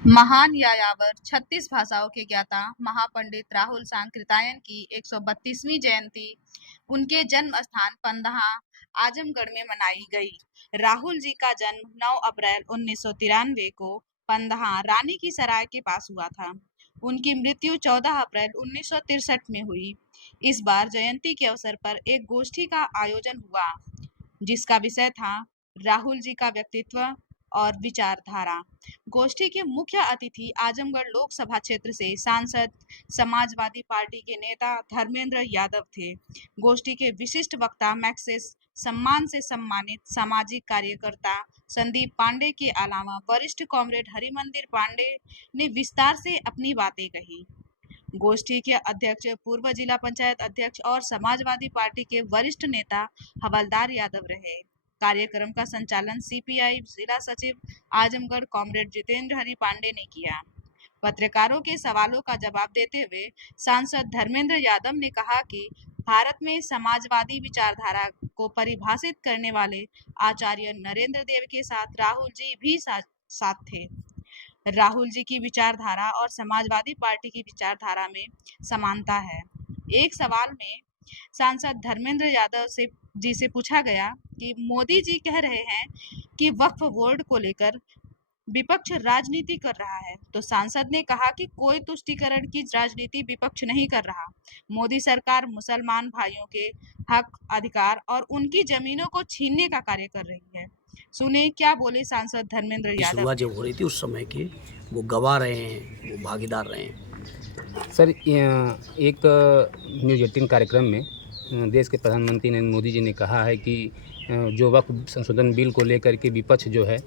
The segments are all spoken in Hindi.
महान यायावर 36 भाषाओं के ज्ञाता महापंडित राहुल सांकृत्यायन की 132वीं जयंती उनके जन्म स्थान पंदहा आजमगढ़ में मनाई गई। राहुल जी का जन्म 9 अप्रैल 1993 को पंदहा रानी की सराय के पास हुआ था। उनकी मृत्यु 14 अप्रैल 1963 में हुई। इस बार जयंती के अवसर पर एक गोष्ठी का आयोजन हुआ जिसका विषय था राहुल जी का व्यक्तित्व और विचारधारा। गोष्ठी के मुख्य अतिथि आजमगढ़ लोकसभा क्षेत्र से सांसद समाजवादी पार्टी के नेता धर्मेंद्र यादव थे। गोष्ठी के विशिष्ट वक्ता मैक्सिस सम्मान से सम्मानित सामाजिक कार्यकर्ता संदीप पांडे के अलावा वरिष्ठ कॉमरेड हरिमंदिर पांडे ने विस्तार से अपनी बातें कही। गोष्ठी के अध्यक्ष पूर्व जिला पंचायत अध्यक्ष और समाजवादी पार्टी के वरिष्ठ नेता हवलदार यादव रहे। कार्यक्रम का संचालन सीपीआई जिला सचिव आजमगढ़ कॉमरेड जितेंद्र हरि पांडे ने किया। पत्रकारों के सवालों का जवाब देते हुए सांसद धर्मेंद्र यादव ने कहा कि भारत में समाजवादी विचारधारा को परिभाषित करने वाले आचार्य नरेंद्र देव के साथ राहुल जी भी साथ थे। राहुल जी की विचारधारा और समाजवादी पार्टी की विचारधारा में समानता है। एक सवाल में सांसद धर्मेंद्र यादव से पूछा गया कि मोदी जी कह रहे हैं कि वक्फ बोर्ड को लेकर विपक्ष राजनीति कर रहा है, तो सांसद ने कहा कि कोई तुष्टीकरण की राजनीति विपक्ष नहीं कर रहा। मोदी सरकार मुसलमान भाइयों के हक, अधिकार और उनकी जमीनों को छीनने का कार्य कर रही है। सुने क्या बोले सांसद धर्मेंद्र यादव। शुरुआत जब हो रही थी उस समय के वो गवाह रहे हैं, वो भागीदार रहे हैं। सर, एक न्यूज़ 18 कार्यक्रम में देश के प्रधानमंत्री नरेंद्र मोदी जी ने कहा है कि जो वक्फ संशोधन बिल को लेकर के विपक्ष जो है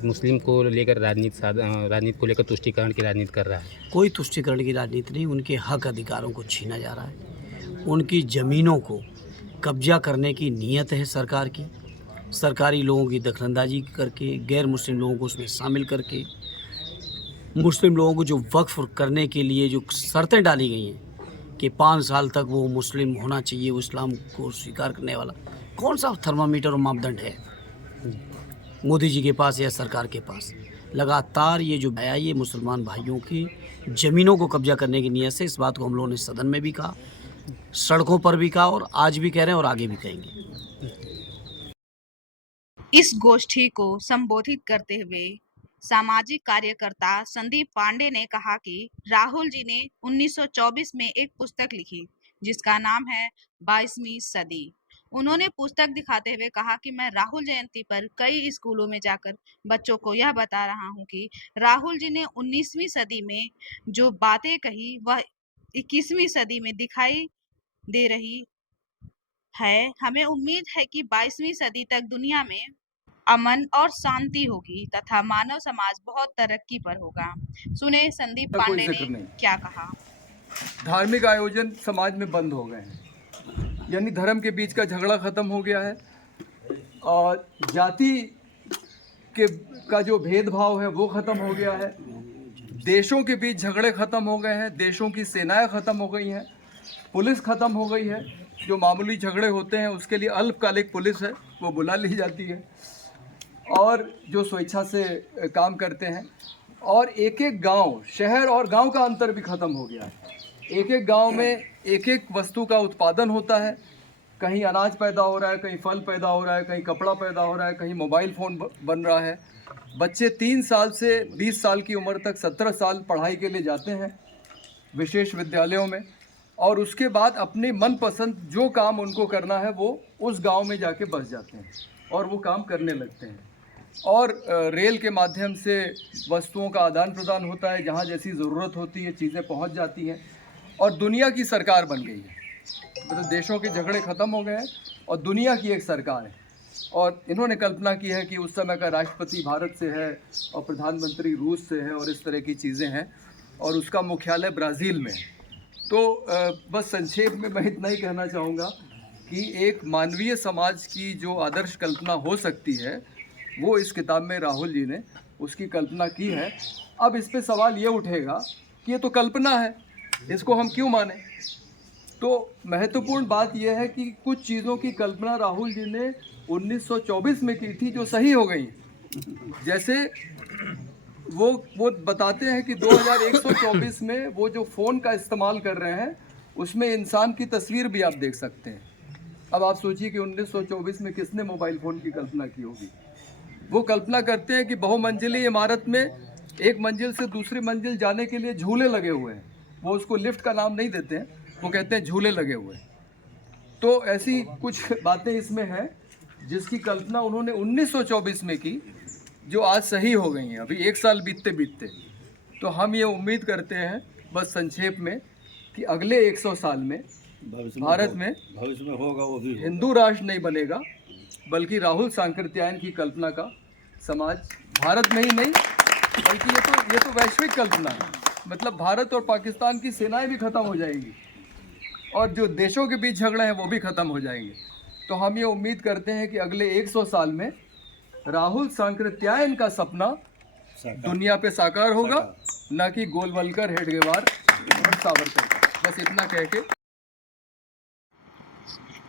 मुस्लिम को लेकर राजनीति को लेकर तुष्टीकरण की राजनीति कर रहा है। कोई तुष्टीकरण की राजनीति नहीं, उनके हक अधिकारों को छीना जा रहा है, उनकी ज़मीनों को कब्जा करने की नीयत है सरकार की। सरकारी लोगों की दखलंदाजी करके, गैर मुस्लिम लोगों को उसमें शामिल करके, मुस्लिम लोगों को जो वक्फ करने के लिए जो शर्तें डाली गई हैं कि 5 साल तक वो मुस्लिम होना चाहिए, वो इस्लाम को स्वीकार करने वाला, कौन सा थर्मामीटर और मापदंड है मोदी जी के पास या सरकार के पास? लगातार ये जो आया, ये मुसलमान भाइयों की ज़मीनों को कब्जा करने की नीयत से, इस बात को हम लोगों ने सदन में भी कहा, सड़कों पर भी कहा और आज भी कह रहे हैं और आगे भी कहेंगे। इस गोष्ठी को संबोधित करते हुए सामाजिक कार्यकर्ता संदीप पांडे ने कहा कि राहुल जी ने 1924 में एक पुस्तक लिखी जिसका नाम है 22वीं सदी। उन्होंने पुस्तक दिखाते हुए कहा कि मैं राहुल जयंती पर कई स्कूलों में जाकर बच्चों को यह बता रहा हूं कि राहुल जी ने 19वीं सदी में जो बातें कही वह 21वीं सदी में दिखाई दे रही है। हमें उम्मीद है कि 22वीं सदी तक दुनिया में अमन और शांति होगी तथा मानव समाज बहुत तरक्की पर होगा। सुने संदीप पांडे ने क्या कहा। धार्मिक आयोजन समाज में बंद हो गए हैं, यानी धर्म के बीच का झगड़ा खत्म हो गया है और जाति का जो भेदभाव है वो खत्म हो गया है। देशों के बीच झगड़े खत्म हो गए हैं, देशों की सेनाएं खत्म हो गई हैं, पुलिस खत्म हो गई है। जो मामूली झगड़े होते हैं उसके लिए अल्पकालिक पुलिस है, वो बुला ली जाती है और जो स्वेच्छा से काम करते हैं। और एक एक गांव, शहर और गांव का अंतर भी ख़त्म हो गया है। एक एक गांव में एक एक वस्तु का उत्पादन होता है, कहीं अनाज पैदा हो रहा है, कहीं फल पैदा हो रहा है, कहीं कपड़ा पैदा हो रहा है, कहीं मोबाइल फ़ोन बन रहा है। बच्चे 3 साल से 20 साल की उम्र तक 17 साल पढ़ाई के लिए जाते हैं विशेष विद्यालयों में और उसके बाद अपने मनपसंद जो काम उनको करना है वो उस गांव में जाके बस जाते हैं और वो काम करने लगते हैं। और रेल के माध्यम से वस्तुओं का आदान प्रदान होता है, जहाँ जैसी ज़रूरत होती है चीज़ें पहुँच जाती हैं और दुनिया की सरकार बन गई है। मतलब देशों के झगड़े ख़त्म हो गए हैं और दुनिया की एक सरकार है। और इन्होंने कल्पना की है कि उस समय का राष्ट्रपति भारत से है और प्रधानमंत्री रूस से है और इस तरह की चीज़ें हैं और उसका मुख्यालय ब्राज़ील में है। तो बस संक्षेप में मैं इतना ही कहना चाहूँगा कि एक मानवीय समाज की जो आदर्श कल्पना हो सकती है वो इस किताब में राहुल जी ने उसकी कल्पना की है। अब इस पे सवाल ये उठेगा कि ये तो कल्पना है, इसको हम क्यों माने? तो महत्वपूर्ण बात यह है कि कुछ चीज़ों की कल्पना राहुल जी ने 1924 में की थी जो सही हो गई। जैसे वो बताते हैं कि 2124 में वो जो फ़ोन का इस्तेमाल कर रहे हैं उसमें इंसान की तस्वीर भी आप देख सकते हैं। अब आप सोचिए कि 1924 में किसने मोबाइल फ़ोन की कल्पना की होगी। वो कल्पना करते हैं कि बहुमंजिली इमारत में एक मंजिल से दूसरी मंजिल जाने के लिए झूले लगे हुए हैं। वो उसको लिफ्ट का नाम नहीं देते हैं, वो कहते हैं झूले लगे हुए हैं। तो ऐसी कुछ बातें इसमें हैं जिसकी कल्पना उन्होंने 1924 में की, जो आज सही हो गई हैं अभी 1 साल बीतते बीतते। तो हम ये उम्मीद करते हैं बस संक्षेप में कि अगले 100 साल में भारत में भविष्य में होगा वो भी हिंदू राष्ट्र नहीं बनेगा, बल्कि राहुल सांकृत्यायन की कल्पना का समाज भारत में ही नहीं बल्कि ये तो वैश्विक कल्पना है। मतलब भारत और पाकिस्तान की सेनाएं भी खत्म हो जाएंगी और जो देशों के बीच झगड़े हैं वो भी खत्म हो जाएंगे। तो हम ये उम्मीद करते हैं कि अगले 100 साल में राहुल सांकृत्यायन का सपना दुनिया पे साकार होगा, न कि गोलवलकर, हेडगेवार और सावरकर का। बस इतना कह के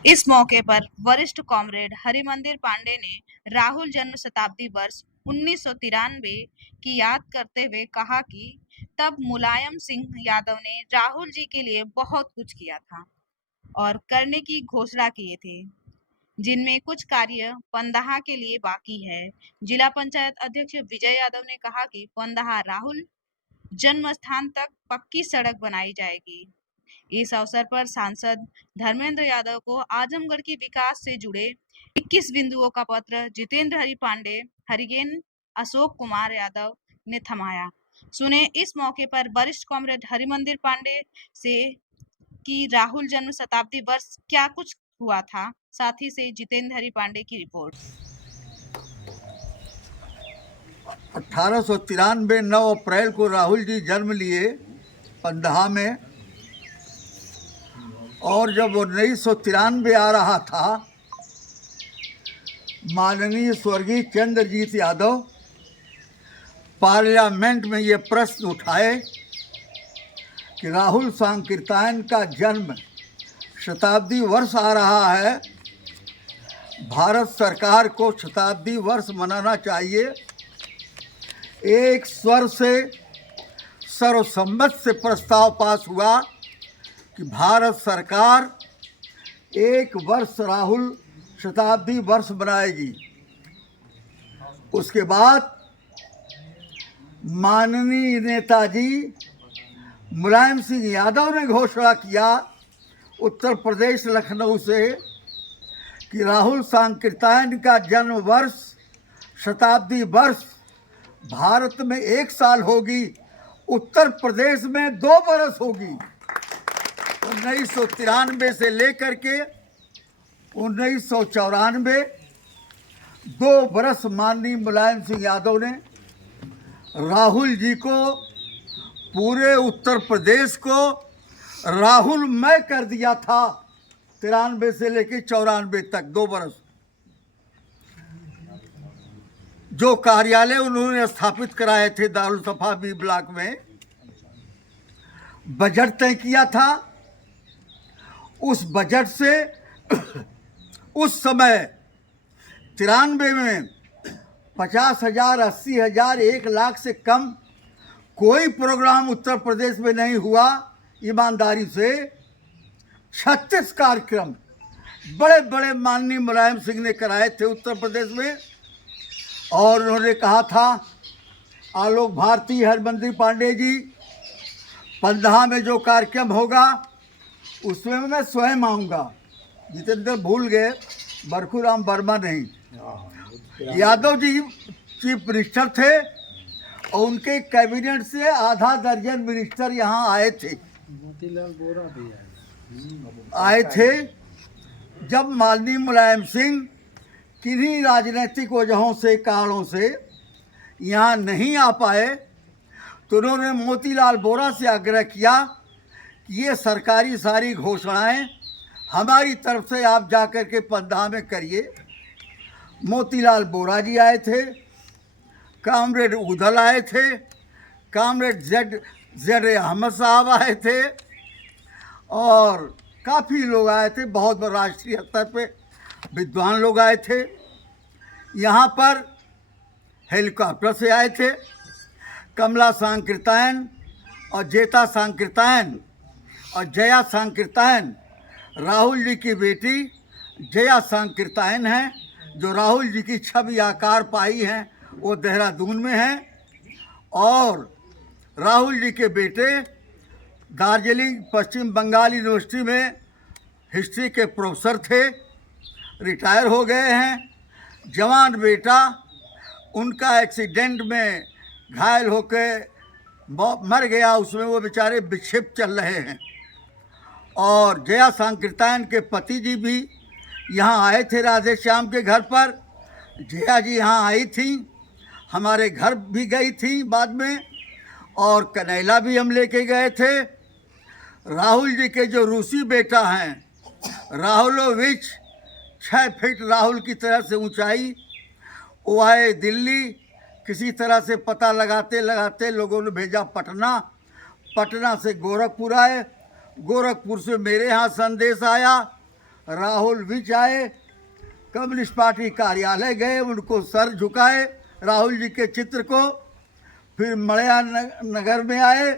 इस मौके पर वरिष्ठ कॉमरेड हरिमंदिर पांडे ने राहुल जन्म शताब्दी वर्ष 1993 की याद करते हुए कहा कि तब मुलायम सिंह यादव ने राहुल जी के लिए बहुत कुछ किया था और करने की घोषणा किए थे, जिनमें कुछ कार्य पंदहा के लिए बाकी है। जिला पंचायत अध्यक्ष विजय यादव ने कहा कि पंदहा राहुल जन्म स्थान तक पक्की सड़क बनाई जाएगी। इस अवसर पर सांसद धर्मेंद्र यादव को आजमगढ़ के विकास से जुड़े 21 बिंदुओं का पत्र जितेंद्र हरि पांडे, हरिगेन अशोक कुमार यादव ने थमाया। सुने इस मौके पर वरिष्ठ कॉमरेड हरिमंदिर पांडे से कि राहुल जन्म शताब्दी वर्ष क्या कुछ हुआ था, साथ ही से जितेंद्र हरि पांडे की रिपोर्ट। 1893 9 अप्रैल को राहुल जी जन्म लिए पंदहा में, और जब 1993 आ रहा था, माननीय स्वर्गीय चंद्रजीत यादव पार्लियामेंट में ये प्रश्न उठाए कि राहुल सांकृत्यायन का जन्म शताब्दी वर्ष आ रहा है, भारत सरकार को शताब्दी वर्ष मनाना चाहिए। एक स्वर से सर्वसम्मत से प्रस्ताव पास हुआ कि भारत सरकार 1 वर्ष राहुल शताब्दी वर्ष बनाएगी। उसके बाद माननीय नेताजी मुलायम सिंह यादव ने घोषणा किया उत्तर प्रदेश लखनऊ से कि राहुल सांकृत्यायन का जन्म वर्ष शताब्दी वर्ष भारत में 1 साल होगी, उत्तर प्रदेश में 2 बरस होगी। 1993 से लेकर के 1994 2 बरस माननीय मुलायम सिंह यादव ने राहुल जी को, पूरे उत्तर प्रदेश को राहुलमय कर दिया था। 93 से लेकर 94 तक 2 बरस जो कार्यालय उन्होंने स्थापित कराए थे दारुल सफा बी ब्लॉक में, बजट तय किया था। उस बजट से उस समय 93 में 50,000, 80,000, 1 लाख से कम कोई प्रोग्राम उत्तर प्रदेश में नहीं हुआ। ईमानदारी से 36 कार्यक्रम बड़े बड़े माननीय मुलायम सिंह ने कराए थे उत्तर प्रदेश में, और उन्होंने कहा था आलोक भारती, हरमंदिर पांडे जी, पंदहा में जो कार्यक्रम होगा उसमें मैं स्वयं आऊँगा। जितेंद्र भूल गए, बरखूराम वर्मा नहीं। यादव जी चीफ मिनिस्टर थे और उनके कैबिनेट से आधा दर्जन मिनिस्टर यहाँ आए थे। मोतीलाल बोरा भी आए थे। जब माननीय मुलायम सिंह किन्हीं राजनीतिक वजहों से, कारणों से यहाँ नहीं आ पाए, तो उन्होंने मोतीलाल बोरा से आग्रह किया कि ये सरकारी सारी घोषणाएं हमारी तरफ से आप जा कर के पंदहा में करिए। मोतीलाल बोरा जी आए थे, कामरेड उदल आए थे, कामरेड जेड अहमद साहब आए थे, और काफ़ी लोग आए थे। बहुत राष्ट्रीय स्तर पे विद्वान लोग आए थे। यहाँ पर हेलीकॉप्टर से आए थे। कमला सांकृतायन और जेता सांकृतायन और जया सांकृतायन राहुल जी की बेटी जया सांकृतायन है, जो राहुल जी की छवि आकार पाई हैं वो देहरादून में है। और राहुल जी के बेटे दार्जिलिंग पश्चिम बंगाल यूनिवर्सिटी में हिस्ट्री के प्रोफेसर थे, रिटायर हो गए हैं। जवान बेटा उनका एक्सीडेंट में घायल होकर मर गया, उसमें वो बेचारे विक्षिप्त चल रहे हैं। और जया सांकृतायन के पति जी भी यहाँ आए थे राधे श्याम के घर पर। जया जी यहाँ आई थी, हमारे घर भी गई थी बाद में, और कनैला भी हम लेके गए थे। राहुल जी के जो रूसी बेटा हैं राहुलोविच, 6 फीट राहुल की तरह से ऊंचाई, वो आए दिल्ली। किसी तरह से पता लगाते लगाते लोगों ने भेजा पटना, पटना से गोरखपुर आए, गोरखपुर से मेरे यहाँ संदेश आया, राहुल विच आए, कम्युनिस्ट पार्टी कार्यालय गए, उनको सर झुकाए राहुल जी के चित्र को। फिर मड़िया नगर में आए,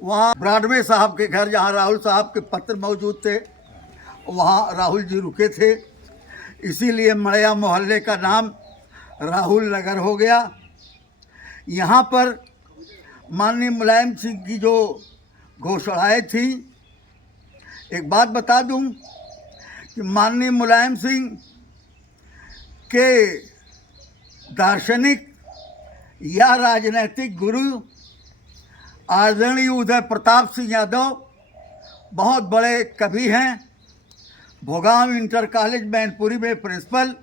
वहाँ ब्रॉडवे साहब के घर जहाँ राहुल साहब के पत्र मौजूद थे, वहाँ राहुल जी रुके थे। इसीलिए मड़िया मोहल्ले का नाम राहुल नगर हो गया। यहाँ पर माननीय मुलायम सिंह की जो घोषणाएँ थी, एक बात बता दूं कि माननीय मुलायम सिंह के दार्शनिक या राजनैतिक गुरु आदरणीय उदय प्रताप सिंह यादव बहुत बड़े कवि हैं, भोगांव इंटर कॉलेज मैनपुरी में प्रिंसिपल,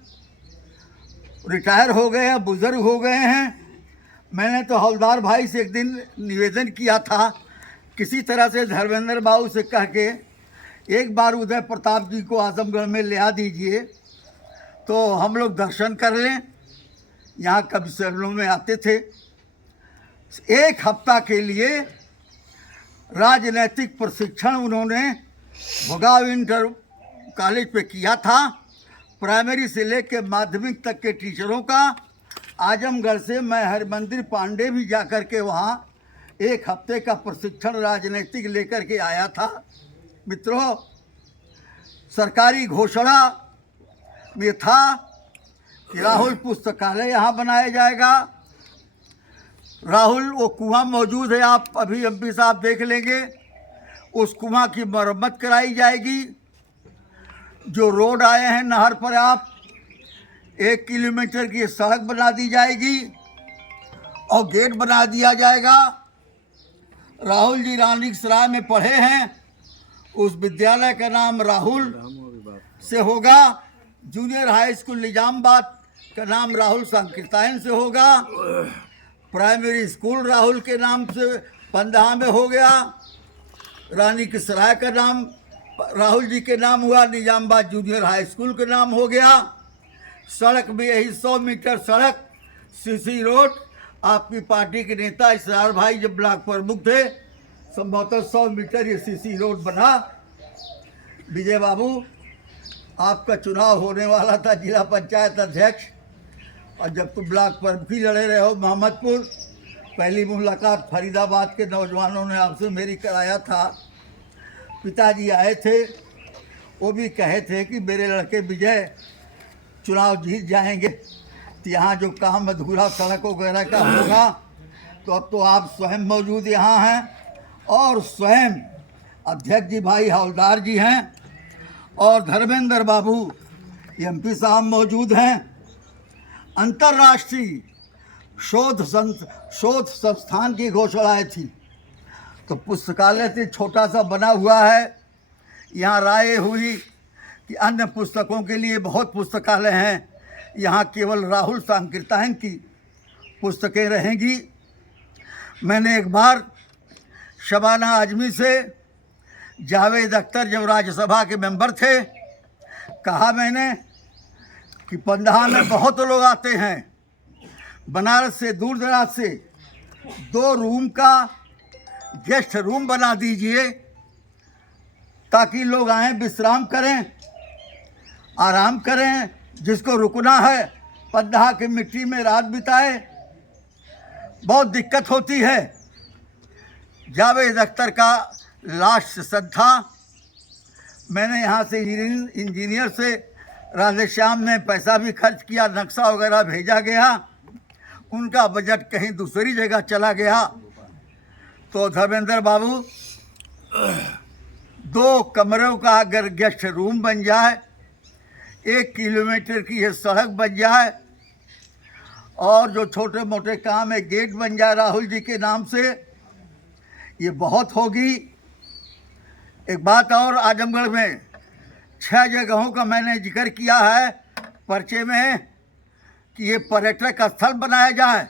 रिटायर हो गए हैं, बुजुर्ग हो गए हैं। मैंने तो हवलदार भाई से एक दिन निवेदन किया था, किसी तरह से धर्मेंद्र बाबू से कह के एक बार उदय प्रताप जी को आजमगढ़ में ले आ दीजिए तो हम लोग दर्शन कर लें। यहाँ कभी सैलून में आते थे। एक हफ्ता के लिए राजनैतिक प्रशिक्षण उन्होंने भोगांव इंटर कॉलेज पे किया था, प्राइमरी से लेकर माध्यमिक तक के टीचरों का। आजमगढ़ से मैं हरमंदिर पांडे भी जा कर के वहाँ एक हफ्ते का प्रशिक्षण राजनीतिक लेकर के आया था। मित्रों, सरकारी घोषणा में था कि राहुल पुस्तकालय यहाँ बनाया जाएगा। राहुल वो कुआं मौजूद है, आप अभी एमपी साहब देख लेंगे, उस कुआं की मरम्मत कराई जाएगी। जो रोड आए हैं नहर पर, आप 1 किलोमीटर की सड़क बना दी जाएगी और गेट बना दिया जाएगा। राहुल जी रानी सराय में पढ़े हैं, उस विद्यालय का नाम राहुल से होगा। जूनियर हाई स्कूल निजामाबाद का नाम राहुल सांकृतायन से होगा। प्राइमरी स्कूल राहुल के नाम से पंदहा में हो गया। रानी की सराय का नाम राहुल जी के नाम हुआ, निजामाबाद जूनियर हाई स्कूल के नाम हो गया। सड़क में यही 100 मीटर सड़क सीसी रोड, आपकी पार्टी के नेता इसरार भाई जब ब्लॉक प्रमुख थे, संभवतः 100 मीटर ये सीसी रोड बना। विजय बाबू, आपका चुनाव होने वाला था जिला पंचायत अध्यक्ष, और जब तुम ब्लॉक प्रमुख ही लड़े रहे हो मोहम्मदपुर, पहली मुलाकात फरीदाबाद के नौजवानों ने आपसे मेरी कराया था। पिताजी आए थे, वो भी कहे थे कि मेरे लड़के विजय चुनाव जीत जाएंगे तो यहाँ जो काम अधूरा सड़क वगैरह का होगा, तो अब तो आप स्वयं मौजूद यहाँ हैं और स्वयं अध्यक्ष जी भाई हवलदार जी हैं और धर्मेंद्र बाबू एमपी साहब मौजूद हैं। अंतर्राष्ट्रीय शोध संस्थान की घोषणाएँ थी, तो पुस्तकालय से छोटा सा बना हुआ है। यहाँ राय हुई कि अन्य पुस्तकों के लिए बहुत पुस्तकालय हैं, यहाँ केवल राहुल सांकृतायन की पुस्तकें रहेंगी। मैंने एक बार शबाना आजमी से, जावेद अख्तर जब राज्यसभा के मेंबर थे, कहा मैंने कि पंदहा में बहुत लोग आते हैं, बनारस से दूर दराज से 2 रूम का गेस्ट रूम बना दीजिए ताकि लोग आएँ, विश्राम करें, आराम करें, जिसको रुकना है पंदहा की मिट्टी में रात बिताए। बहुत दिक्कत होती है। जावेद अख्तर का लास्ट सेशन था। मैंने यहाँ से इंजीनियर से राधेश्याम ने पैसा भी खर्च किया, नक्शा वगैरह भेजा गया, उनका बजट कहीं दूसरी जगह चला गया। तो धर्मेंद्र बाबू 2 कमरों का अगर गेस्ट रूम बन जाए, 1 किलोमीटर की ये सड़क बन जाए, और जो छोटे मोटे काम है गेट बन जाए राहुल जी के नाम से, ये बहुत होगी। एक बात और, आजमगढ़ में 6 जगहों का मैंने जिक्र किया है पर्चे में कि ये पर्यटक स्थल बनाया जाए।